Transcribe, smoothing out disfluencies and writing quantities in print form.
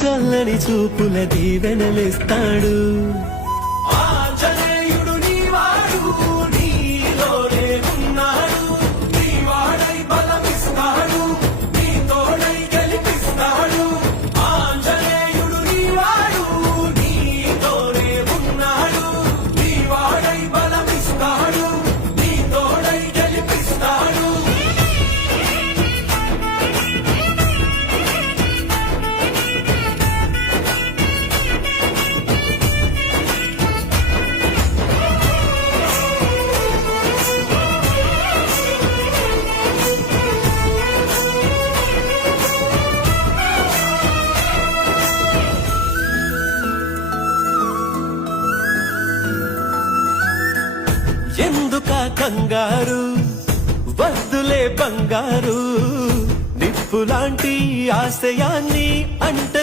చల్లని చూపుల దీవెనలిస్తాడు. ఆంజనేయుడు నీవాడు, నీలోనే ఉన్నాడు, నీవాడై బలమిస్తాడు, నీ తోడై గెలిపిస్తాడు. ఆంజనేయుడు నీవాడు, నీలోనే ఉన్నాడు, నీవాడై బలమిస్తాడు, నీ తోడై గెలిపిస్తాడు. ఎందుక కంగారు, వద్దులే బంగారు, నిప్పులాంటి ఆశయాన్ని అంటదు.